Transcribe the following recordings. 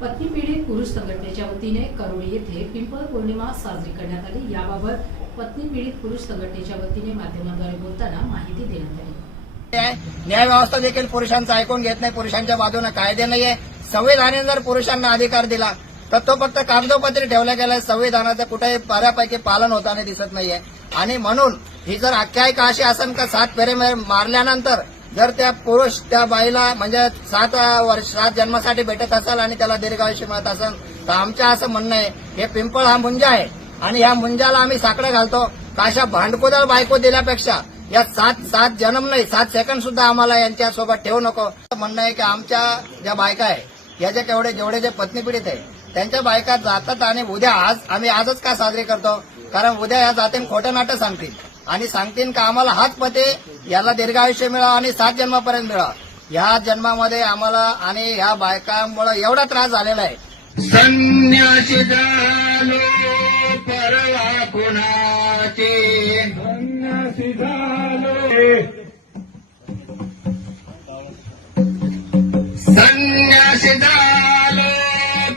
पत्नी पीडित पुरुष संघटनेच्या वतीने करोडी येथे पिंपळ पौर्णिमा साजरी करण्यात आली। याबाबत पत्नी पीडित पुरुष संघटनेच्या वतीने माध्यमांद्वारे बोलताना माहिती देण्यात आली। न्याय व्यवस्था देखील पुरुषांचं ऐकून घेत नाही, पुरुषांच्या बाजूने कायदे नाहीये। संविधानाने जर पुरुषांना अधिकार दिला तर तो फक्त कागदोपत्री ठेवला गेला, संविधानाचं कुठेही बऱ्यापैकी पालन होताना दिसत नाहीये। आणि म्हणून ही जर आख्यायिका अशी असेल का 7 फेरे मारल्यानंतर जर त्या पुरुष त्या बाईला म्हणजे 7 जन्मासाठी भेटत असेल आणि त्याला दीर्घायुष्य मिळत असेल तर आमचं असं म्हणणं आहे, हे पिंपळ हा मुंजा आहे आणि ह्या मुंजाला आम्ही साकडं घालतो का अशा भांडकुदळ बायको दिल्यापेक्षा या 7 जन्म नाही 7 सेकंड सुद्धा आम्हाला यांच्यासोबत ठेवू नको। म्हणणं आहे की आमच्या ज्या बायका आहे याच्या जेवढे जे पत्नी पीडित आहे त्यांच्या बायका जातात आणि उद्या आम्ही आजच का साजरी करतो, कारण उद्या या जातीन खोटं नाटं सांगतील आणि सांगतील का आम्हाला हाच पते याला दीर्घायुष्य मिळावं आणि 7 जन्मापर्यंत मिळावं। ह्या जन्मामध्ये आम्हाला आणि ह्या बायकांमुळे एवढा त्रास झालेला आहे। संन्यासी झालो परवा कुणाचे, संन्यासी झालो, संन्यासी झालो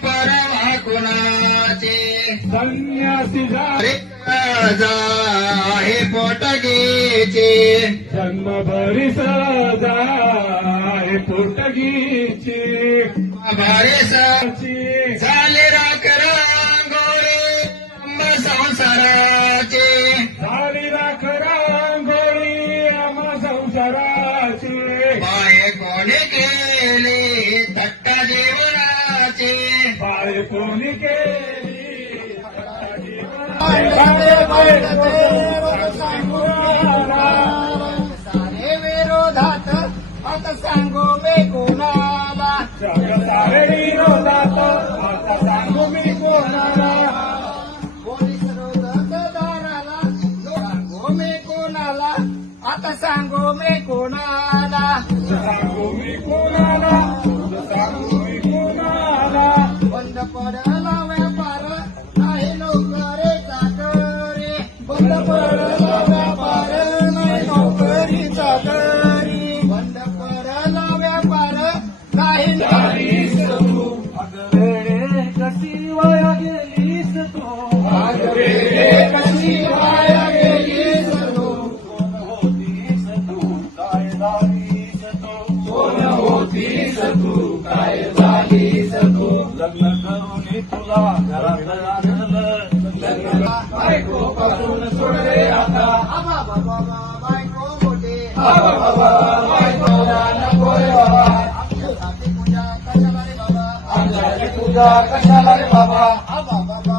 परवा कुणाचे, संन्यासी झाले आहे पोटगीचे, जन्मभरी सजा आहे पोटगीचे, भारेसाची झाले राख रांगोळी संसाराचे, झाली राख रांगोळी संसाराचे, बाय कोणी केले थट्टा जीवनाचे, बाय कोणी केली सारे विरोधात आता सांगू मी कोणाला, सारे विरोधात आता सांगू मी कोणाला, पोलीस रोजगाराला सांगू मी कोणाला, आता सांगू मी कोणाला, सांगू मी कोणाला, सांगू मी कोणाला, बंद पडला व्यापार नाही नोकरी चाकरी, बंद पडला व्यापार नाही नोकरी चाकरी, बंद पडला व्यापार नाही वेळे कशी वाया गेलीस तू, आज वेळे कशी वाया गेलीस तू, कोण होतीस तू काय झालीस तू, कोण होतीस तू काय झालीस तू, लग्न करून तुला घरात आणलं, लग्न बायको पासून सोडले आता, आबा बाबा बायको मोठे, आबा बाबा बायको नकोय बाबा, आमच्यासाठी पूजा कशाला रे बाबा, आमच्याची पूजा कशाला रे बाबा, आबा बाबा